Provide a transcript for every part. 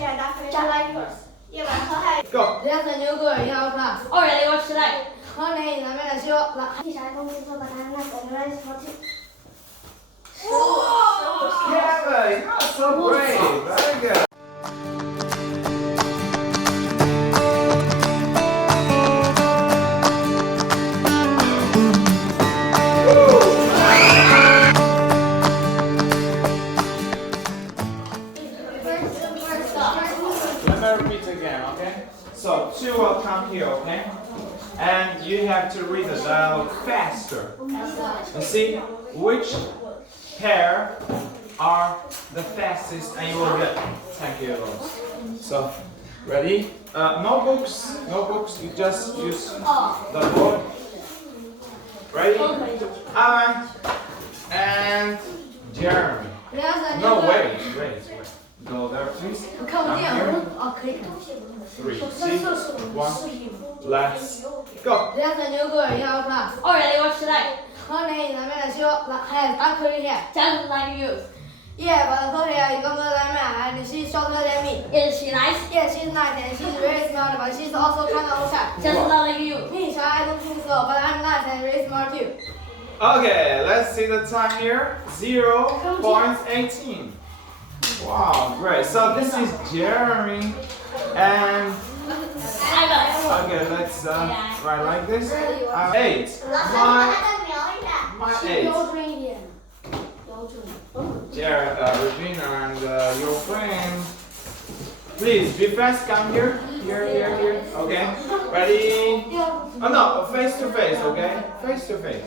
she had that just like yours. Yeah, but her head. Go. There's a new girl in our class. Already watched that. Her name is Amanda Shaw. 你啥东西做把它那个来说去。 Kevin, you're so brave. Very good. Let me repeat again, okay? So, two will come here, okay? And you have to read the dialogue faster. And see which pair are the fastest, and you will get 10 kilos. So, ready? Notebooks, you just use the board. Ready? Alan and Jeremy. No, wait. Go there, please. Come here. 3, 2, 1, let's go. There's a new girl in our class. Already watched that. Her name is Amanda Shaw. Has dark curly hair. Just like you. Yeah, but her hair is longer than mine and she's shorter than me. Is she nice? Yeah, she's nice and she's very smart, but she's also kind of shy. Just like you. Me, shy, I don't think so, but I'm nice and very smart too. Okay, let's see the time here. 0.18. Wow, great. So this is Jeremy and okay, let's write like this. 8. My 8. Jared, Regina, and your friend. Please be fast. Come here. Here. Okay. Ready? Oh no, face to face. Okay, face to face.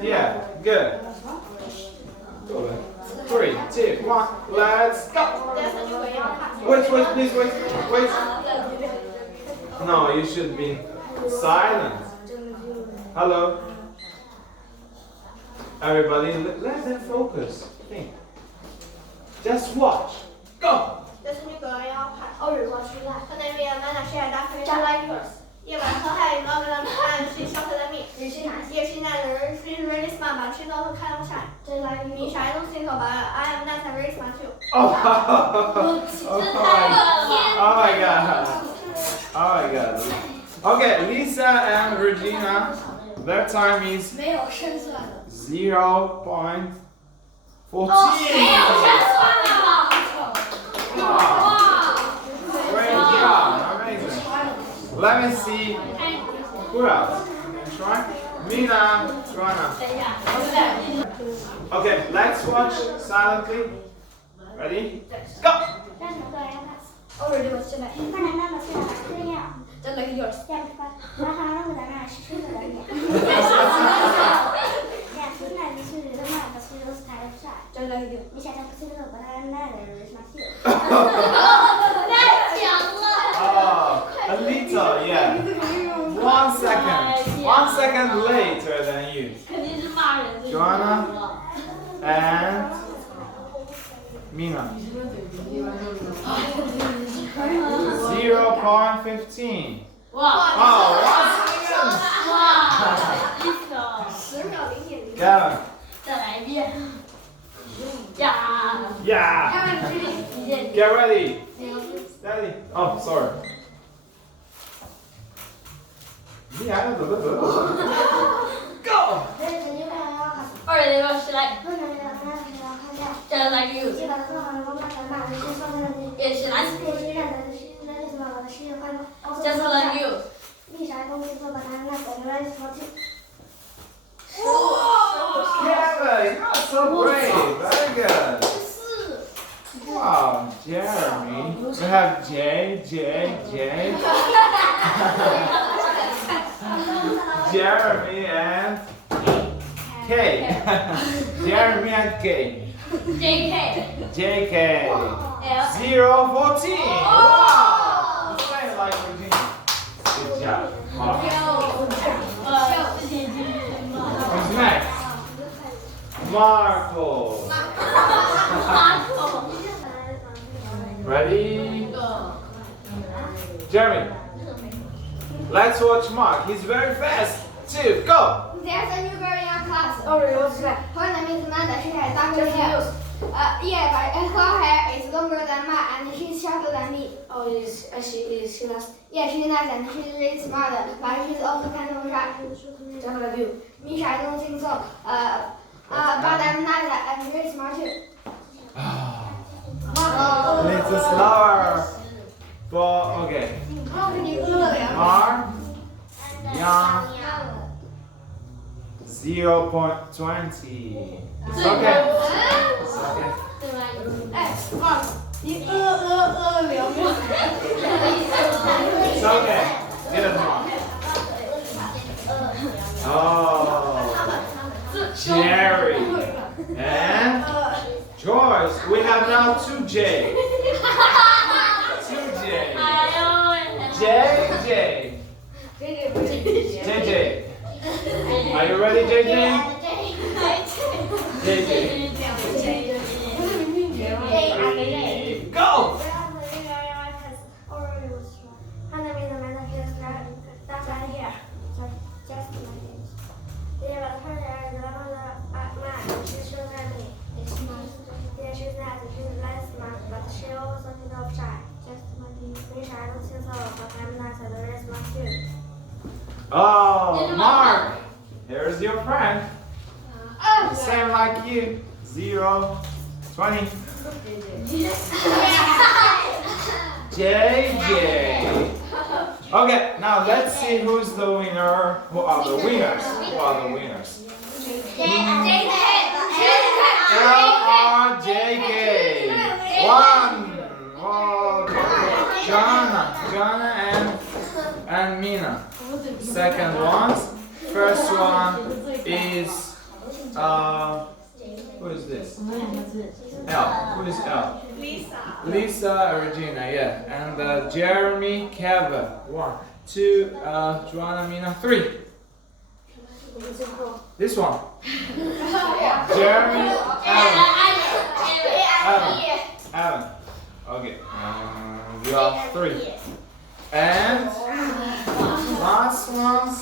Yeah, good. 3, 2, 1, let's go. Wait, please, wait. No, you should be silent. Hello. Everybody, let them focus. Think. Just watch. Go. There's a new girl in our class. Already watched that. Her name is Amanda. She had that just like yours. Yeah, but her head is longer than mine and she's shorter than me. Is she nice? Yeah, she's nice. She's really smart, but she's also kind of shy. Just like me, shy. I don't think so, but I am nice and very smart too. Oh my god. Okay, Lisa and Regina, their time is 没有生出来的。 0.14. Great job, amazing. Let me see who else. Try. Mina, Joanna. Okay, let's watch silently. Ready? Go! Already watched that. Just like yours. Just like you. Oh, a little, yeah. 1 second. 1 second later than you. Joanna and Mina. 0.15. Oh, 1 second. Gavin. 再来一遍。呀。 Yeah. Get ready. Steady. Oh, sorry. Yeah. Go. Already watched that. Just like you. Is she nice? Just like you. Kevin, you're so brave. Very good. Wow, Jeremy. We have J. Jeremy and K. Jeremy and K. JK. 0.14. Wow. Same like Regina. Good job. Wow. Who's next? Marco. Ready? Jeremy. Let's watch Mark. He's very fast. 2, go. There's a new girl in our class. Already watched that. Her name is Amanda. She has dark hair. her hair is longer than mine and she's shorter than me. Oh, she is last. Yeah, she's nice and she's really smart, but she's also kind of shy. Just like you. Misha, I don't think so. But I'm nice and really smart too. A little slower. But okay. Mark, young, 0.20. It's okay. It's okay. 哎，妈，你聊没有？ It's okay. Get it, Mark. Oh, Jerry and Joyce. We have now 2J. 2J. JJ. JJ. Are you ready, JJ? JJ. Go! Oh, Mark! Here's your friend. Same like you. 0, 20. JJ. Okay, now let's see who's the winner. Who are the winners? Who are the winners? LRJK. 1. Oh, Jana and Mina. Second one. First one is who is this? L. Who is L? Lisa Regina, yeah. And Jeremy Kevin. 1, 2, Joanna, Mina, 3. This one. Jeremy, Alan. Okay. We are 3. And last one, 4.